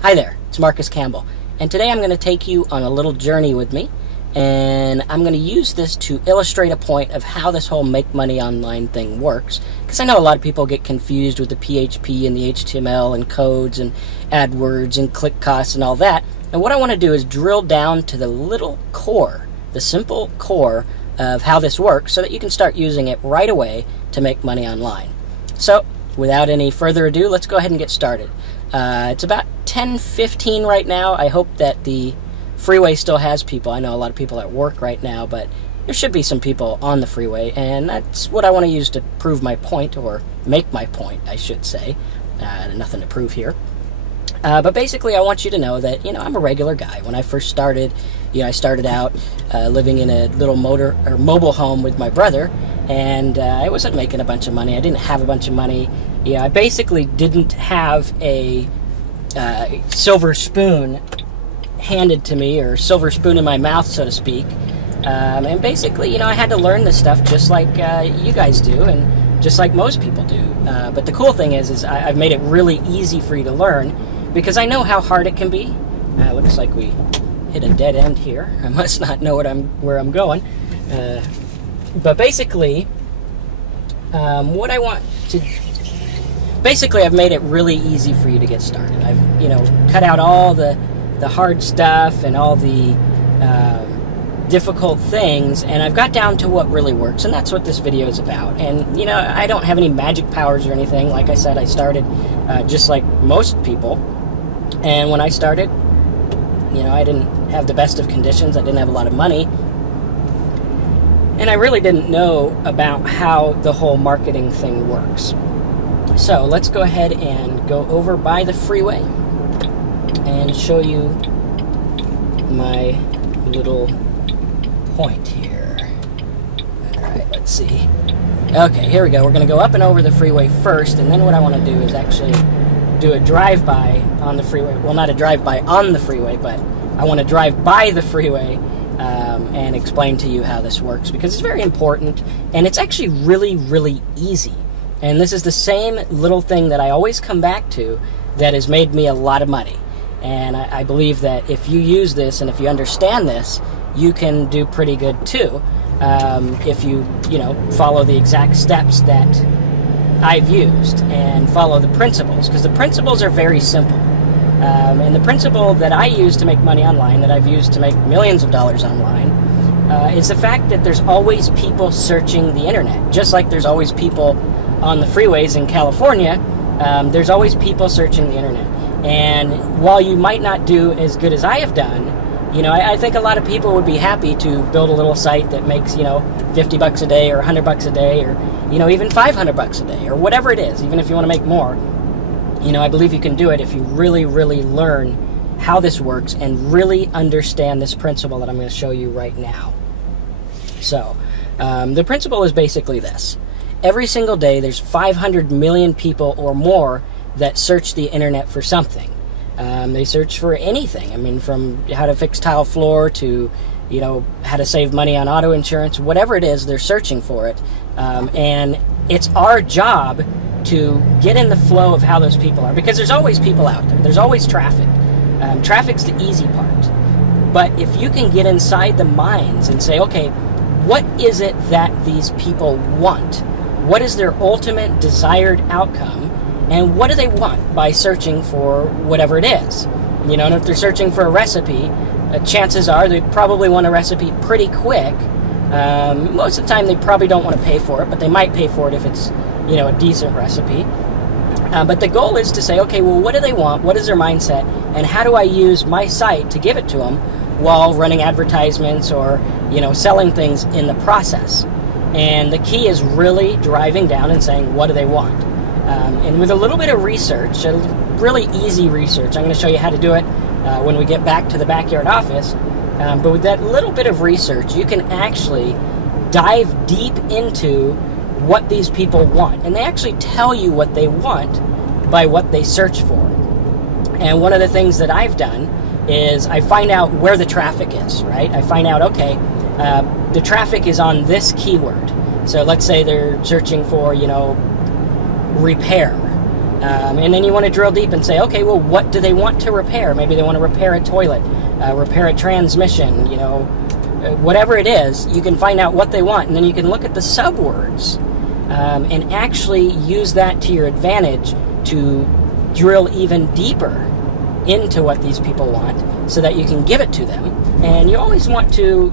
Hi there, it's Marcus Campbell, and today I'm going to take you on a little journey with me, and I'm going to use this to illustrate a point of how this whole make money online thing works, because I know a lot of people get confused with the PHP and the HTML and codes and AdWords and click costs and all that, and what I want to do is drill down to the little core, the simple core of how this works so that you can start using it right away to make money online. So, without any further ado, let's go ahead and get started. It's about 10:15 right now. I hope that the freeway still has people. I know a lot of people at work right now, but there should be some people on the freeway, and that's what I want to use to prove my point, or make my point, I should say. Nothing to prove here. But basically, I want you to know that, I'm a regular guy. When I first started, I started out living in a little mobile home with my brother, and I wasn't making a bunch of money. I didn't have a bunch of money. I basically didn't have a silver spoon handed to me, or silver spoon in my mouth, so to speak. And basically, I had to learn this stuff just like you guys do, and just like most people do. But the cool thing is I've made it really easy for you to learn, because I know how hard it can be. Looks like we hit a dead end here. I must not know where I'm going. But basically, what I want to... Basically, I've made it really easy for you to get started. I've, cut out all the hard stuff and all the difficult things, and I've got down to what really works, and that's what this video is about. And, I don't have any magic powers or anything. Like I said, I started just like most people, and when I started, I didn't have the best of conditions. I didn't have a lot of money, and I really didn't know about how the whole marketing thing works. So let's go ahead and go over by the freeway and show you my little point here. Alright, let's see. Okay, here we go. We're going to go up and over the freeway first, and then what I want to do is actually do a drive-by on the freeway. Well, not a drive-by on the freeway, but I want to drive by the freeway and explain to you how this works, because it's very important, and it's actually really, really easy. And this is the same little thing that I always come back to that has made me a lot of money. And I believe that if you use this and if you understand this, you can do pretty good too. If you, follow the exact steps that I've used and follow the principles, because the principles are very simple. And the principle that I use to make money online, that I've used to make millions of dollars online, is the fact that there's always people searching the internet. Just like there's always people on the freeways in California, there's always people searching the internet. And while you might not do as good as I have done, I think a lot of people would be happy to build a little site that makes, $50 a day, or $100 a day, or, even $500 a day, or whatever it is, even if you want to make more. I believe you can do it if you really, really learn how this works and really understand this principle that I'm going to show you right now. So, the principle is basically this. Every single day, there's 500 million people or more that search the internet for something. They search for anything. From how to fix tile floor to, how to save money on auto insurance, whatever it is, they're searching for it. And it's our job to get in the flow of how those people are, because there's always people out there. There's always traffic. Traffic's the easy part. But if you can get inside the minds and say, okay, what is it that these people want? What is their ultimate desired outcome? And what do they want by searching for whatever it is? And if they're searching for a recipe, chances are they probably want a recipe pretty quick. Most of the time they probably don't want to pay for it, but they might pay for it if it's, a decent recipe. But the goal is to say, okay, well, what do they want? What is their mindset? And how do I use my site to give it to them while running advertisements or, selling things in the process? And the key is really driving down and saying, what do they want? And with a little bit of research, a really easy research, I'm going to show you how to do it when we get back to the backyard office. But with that little bit of research, you can actually dive deep into what these people want. And they actually tell you what they want by what they search for. And one of the things that I've done is I find out where the traffic is, right? I find out, okay, the traffic is on this keyword. So let's say they're searching for, repair. And then you want to drill deep and say, okay, well, what do they want to repair? Maybe they want to repair a toilet, repair a transmission, whatever it is. You can find out what they want, and then you can look at the subwords and actually use that to your advantage to drill even deeper into what these people want so that you can give it to them. And you always want to,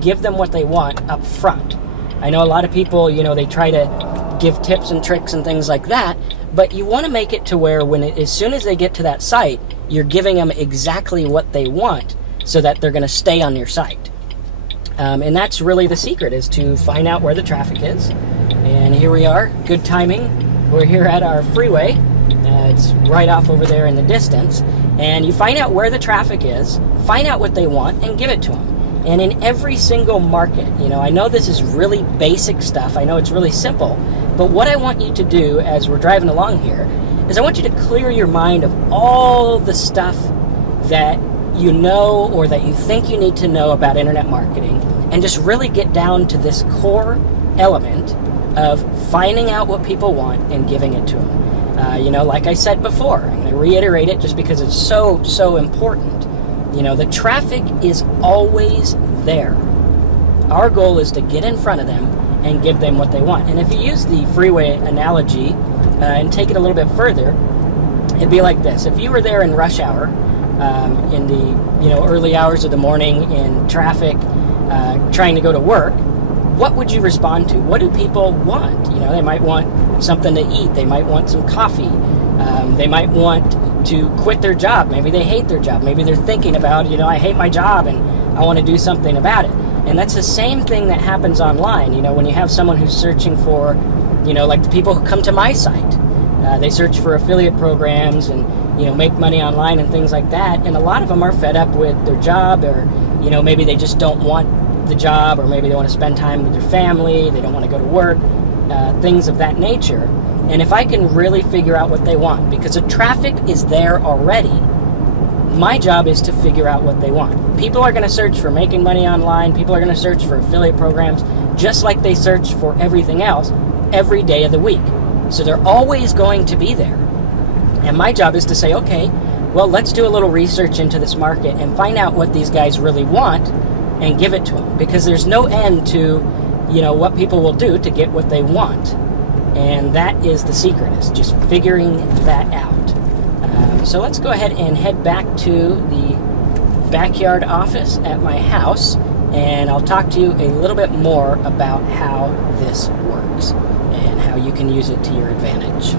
give them what they want up front. I know a lot of people, they try to give tips and tricks and things like that, but you want to make it to where as soon as they get to that site, you're giving them exactly what they want so that they're going to stay on your site. And that's really the secret, is to find out where the traffic is. And here we are, good timing. We're here at our freeway. It's right off over there in the distance. And you find out where the traffic is, find out what they want, and give it to them. And in every single market, I know this is really basic stuff. I know it's really simple. But what I want you to do as we're driving along here is I want you to clear your mind of all the stuff that you know or that you think you need to know about internet marketing, and just really get down to this core element of finding out what people want and giving it to them. Like I said before, I'm going to reiterate it just because it's so, so important. The traffic is always there. Our goal is to get in front of them and give them what they want. And if you use the freeway analogy and take it a little bit further, it'd be like this. If you were there in rush hour, in the early hours of the morning in traffic, trying to go to work, what would you respond to? What do people want? They might want something to eat. They might want some coffee. They might want to quit their job. Maybe they hate their job. Maybe they're thinking about, I hate my job and I want to do something about it. And that's the same thing that happens online. When you have someone who's searching for, like the people who come to my site, they search for affiliate programs and, make money online and things like that. And a lot of them are fed up with their job, or, maybe they just don't want the job, or maybe they want to spend time with their family. They don't want to go to work, things of that nature. And if I can really figure out what they want, because the traffic is there already, my job is to figure out what they want. People are going to search for making money online. People are going to search for affiliate programs, just like they search for everything else every day of the week. So they're always going to be there. And my job is to say, okay, well, let's do a little research into this market and find out what these guys really want and give it to them. Because there's no end to, what people will do to get what they want. And that is the secret, is just figuring that out. So let's go ahead and head back to the backyard office at my house, and I'll talk to you a little bit more about how this works and how you can use it to your advantage.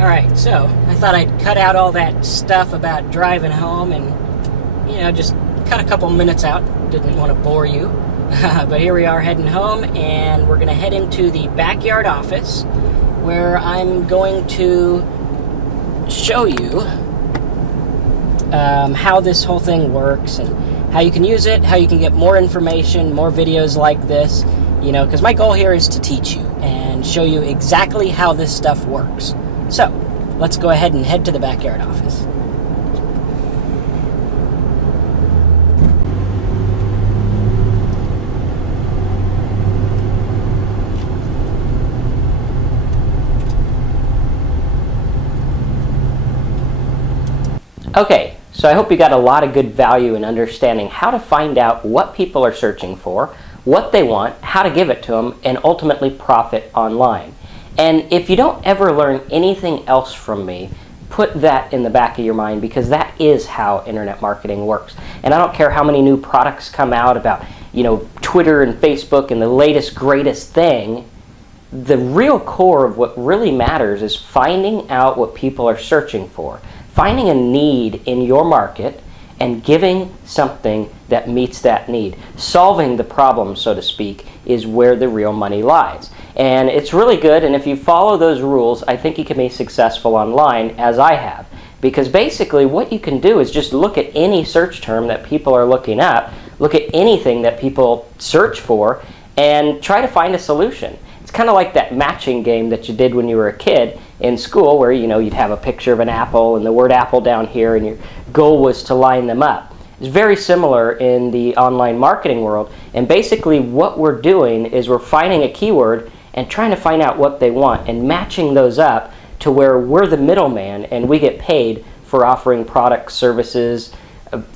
Alright, so I thought I'd cut out all that stuff about driving home and, just cut a couple minutes out. Didn't want to bore you. But here we are heading home, and we're going to head into the backyard office where I'm going to show you how this whole thing works and how you can use it, how you can get more information, more videos like this, because my goal here is to teach you and show you exactly how this stuff works. So, let's go ahead and head to the backyard office. Okay, so I hope you got a lot of good value in understanding how to find out what people are searching for, what they want, how to give it to them, and ultimately profit online. And if you don't ever learn anything else from me, put that in the back of your mind, because that is how internet marketing works. And I don't care how many new products come out about, Twitter and Facebook and the latest, greatest thing. The real core of what really matters is finding out what people are searching for. Finding a need in your market and giving something that meets that need. Solving the problem, so to speak, is where the real money lies. And it's really good, and if you follow those rules, I think you can be successful online, as I have. Because basically what you can do is just look at any search term that people are looking up, look at anything that people search for, and try to find a solution. It's kind of like that matching game that you did when you were a kid in school, where you'd have a picture of an apple and the word apple down here, and your goal was to line them up. is very similar in the online marketing world. And basically what we're doing is we're finding a keyword and trying to find out what they want and matching those up to where we're the middleman and we get paid for offering products, services,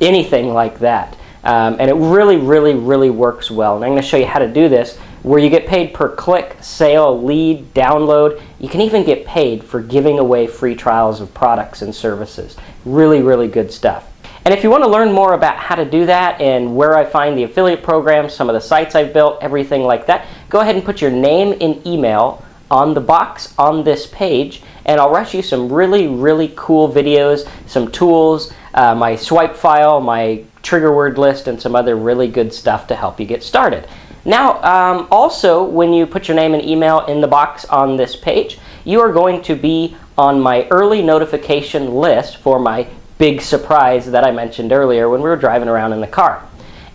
anything like that. And it really, really, really works well. And I'm going to show you how to do this, where you get paid per click, sale, lead, download. You can even get paid for giving away free trials of products and services. Really, really good stuff. And if you want to learn more about how to do that and where I find the affiliate programs, some of the sites I've built, everything like that, go ahead and put your name and email on the box on this page, and I'll rush you some really, really cool videos, some tools, my swipe file, my trigger word list, and some other really good stuff to help you get started. Now, also, when you put your name and email in the box on this page, you are going to be on my early notification list for my big surprise that I mentioned earlier when we were driving around in the car.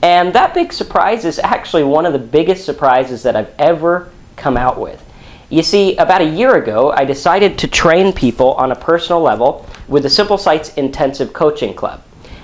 And that big surprise is actually one of the biggest surprises that I've ever come out with. You see, about a year ago, I decided to train people on a personal level with the Simple Sites Intensive Coaching Club.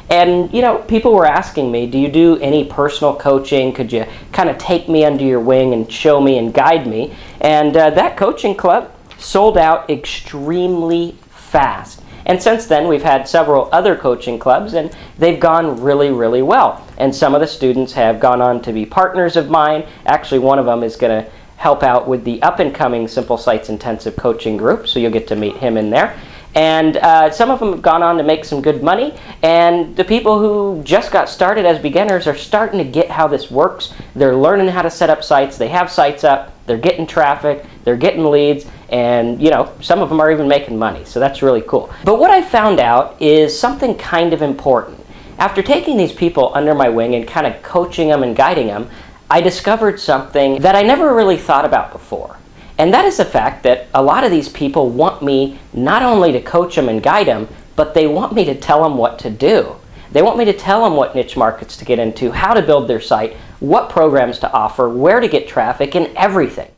And, you know, people were asking me, do you do any personal coaching? Could you kind of take me under your wing and show me and guide me? And that coaching club sold out extremely fast. And since then, we've had several other coaching clubs, and they've gone really, really well. And some of the students have gone on to be partners of mine. Actually, one of them is going to help out with the up-and-coming Simple Sites Intensive Coaching Group, so you'll get to meet him in there. And some of them have gone on to make some good money, and the people who just got started as beginners are starting to get how this works. They're learning how to set up sites. They have sites up. They're getting traffic. They're getting leads. And, you know, some of them are even making money. So that's really cool. But what I found out is something kind of important. After taking these people under my wing and kind of coaching them and guiding them, I discovered something that I never really thought about before. And that is the fact that a lot of these people want me not only to coach them and guide them, but they want me to tell them what to do. They want me to tell them what niche markets to get into, how to build their site, what programs to offer, where to get traffic, and everything.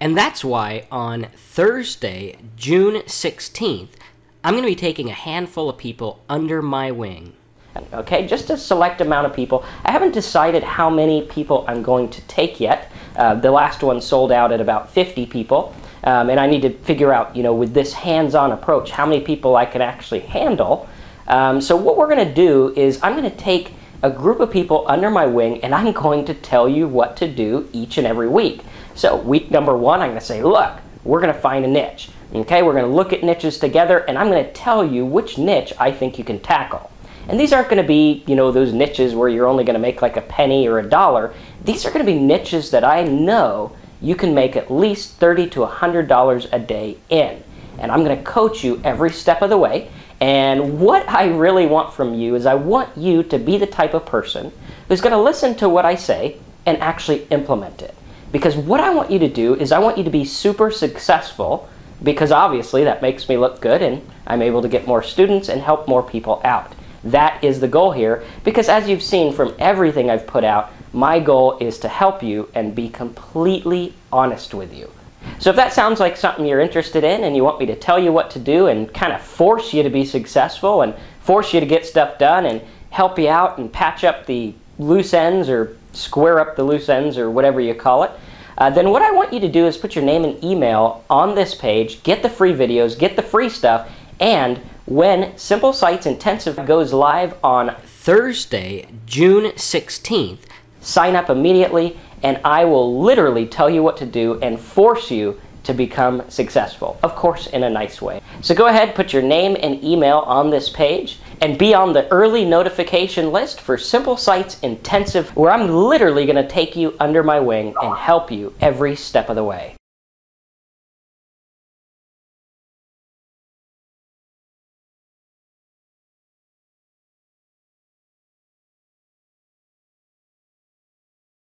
And that's why on Thursday, June 16th, I'm going to be taking a handful of people under my wing. Okay, just a select amount of people. I haven't decided how many people I'm going to take yet. The last one sold out at about 50 people. And I need to figure out, you know, with this hands-on approach, how many people I can actually handle. So what we're going to do is I'm going to take a group of people under my wing, and I'm going to tell you what to do each and every week. So week number one, I'm going to say, look, we're going to find a niche. Okay, we're going to look at niches together, and I'm going to tell you which niche I think you can tackle. And these aren't going to be, you know, those niches where you're only going to make like a penny or a dollar. These are going to be niches that I know you can make at least $30 to $100 a day in. And I'm going to coach you every step of the way. And what I really want from you is I want you to be the type of person who's going to listen to what I say and actually implement it. Because what I want you to do is I want you to be super successful, because obviously that makes me look good and I'm able to get more students and help more people out. That is the goal here, because as you've seen from everything I've put out, my goal is to help you and be completely honest with you. So if that sounds like something you're interested in and you want me to tell you what to do and kind of force you to be successful and force you to get stuff done and help you out and patch up the loose ends or square up the loose ends or whatever you call it, then what I want you to do is put your name and email on this page, get the free videos, get the free stuff, and when Simple Sites Intensive goes live on Thursday, June 16th, sign up immediately and I will literally tell you what to do and force you to become successful. Of course, in a nice way. So go ahead, put your name and email on this page and be on the early notification list for Simple Sites Intensive, where I'm literally going to take you under my wing and help you every step of the way.